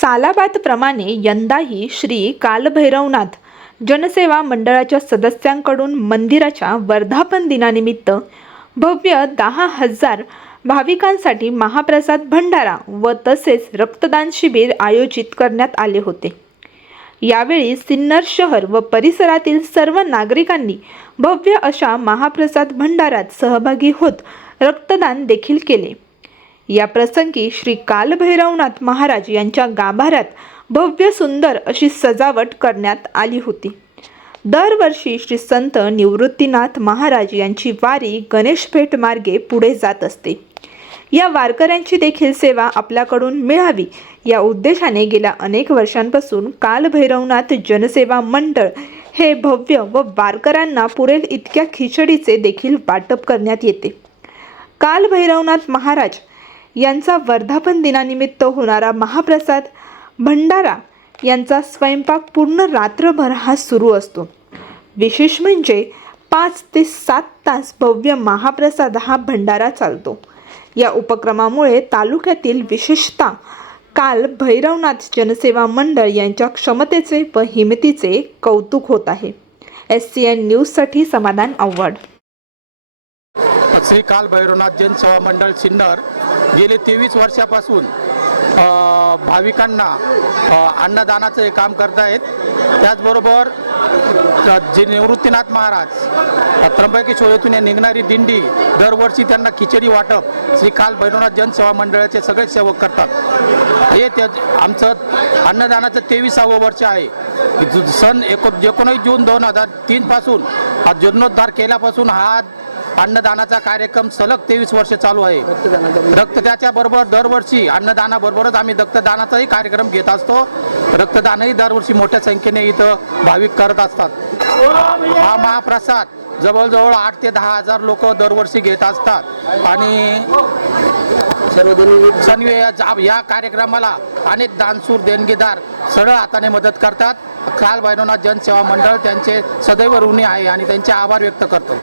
सालाबादप्रमाणे यंदाही श्री कालभैरवनाथ जनसेवा मंडळाच्या सदस्यांकडून मंदिराच्या वर्धापन दिनानिमित्त भव्य दहा हजार भाविकांसाठी महाप्रसाद भंडारा व तसेच रक्तदान शिबिर आयोजित करण्यात आले होते. यावेळी सिन्नर शहर व परिसरातील सर्व नागरिकांनी भव्य अशा महाप्रसाद भंडारात सहभागी होत रक्तदान देखील केले. या प्रसंगी श्री कालभैरवनाथ महाराज यांच्या गाभाऱ्यात भव्य सुंदर अशी सजावट करण्यात आली होती. दरवर्षी श्री संत निवृत्तीनाथ महाराज यांची वारी गणेशपेठ मार्गे पुढे जात असते. या वारकऱ्यांची देखील सेवा आपल्याकडून मिळावी या उद्देशाने गेल्या अनेक वर्षांपासून कालभैरवनाथ जनसेवा मंडळ हे भव्य व वारकऱ्यांना पुरेल इतक्या खिचडीचे देखील वाटप करण्यात येते. कालभैरवनाथ महाराज यांचा वर्धापन दिनानिमित्त होणारा महाप्रसाद भंडारा यांचा स्वयंपाक पूर्ण रात्रभर हा सुरू असतो. विशेष म्हणजे पाच ते सात तास भव्य महाप्रसाद हा भंडारा चालतो. या उपक्रमामुळे तालुक्यातील विशेषतः काल भैरवनाथ जनसेवा मंडळ यांच्या क्षमतेचे व हिमतीचे कौतुक होत आहे. एस सी एन न्यूजसाठी समाधान आव्हाड श्री काल भैरवनाथ जैन सेवा मंडळ सिन्नर गेले तेवीस वर्षापासून भाविकांना अन्नदानाचं हे काम करत आहेत त्याचबरोबर जे निवृत्तीनाथ महाराज अ, त्र्यंबकेश्वर येथून निघणारी दिंडी दरवर्षी त्यांना खिचडी वाटप श्री काल भैरवनाथ जन मंडळाचे सगळे सेवक करतात. हे त्या आमचं अन्नदानाचं तेविसावं वर्ष आहे. सन एको एकोणीस जून दोन हजार तीनपासून हा जीर्णोद्धार केल्यापासून हा अन्नदानाचा कार्यक्रम सलग तेवीस वर्ष चालू आहे. रक्त त्याच्याबरोबर दरवर्षी अन्नदानाबरोबरच आम्ही रक्तदानाचाही कार्यक्रम घेत असतो. रक्तदानही दरवर्षी मोठ्या संख्येने इथं भाविक करत असतात. हा महाप्रसाद जवळजवळ आठ ते दहा हजार लोक दरवर्षी घेत असतात. आणि सन्वे या कार्यक्रमाला अनेक दानसूर देणगीदार सरळ हाताने मदत करतात. काल भैरवनाथ जनसेवा मंडळ त्यांचे सदैव ऋणी आहे आणि त्यांचे आभार व्यक्त करतो.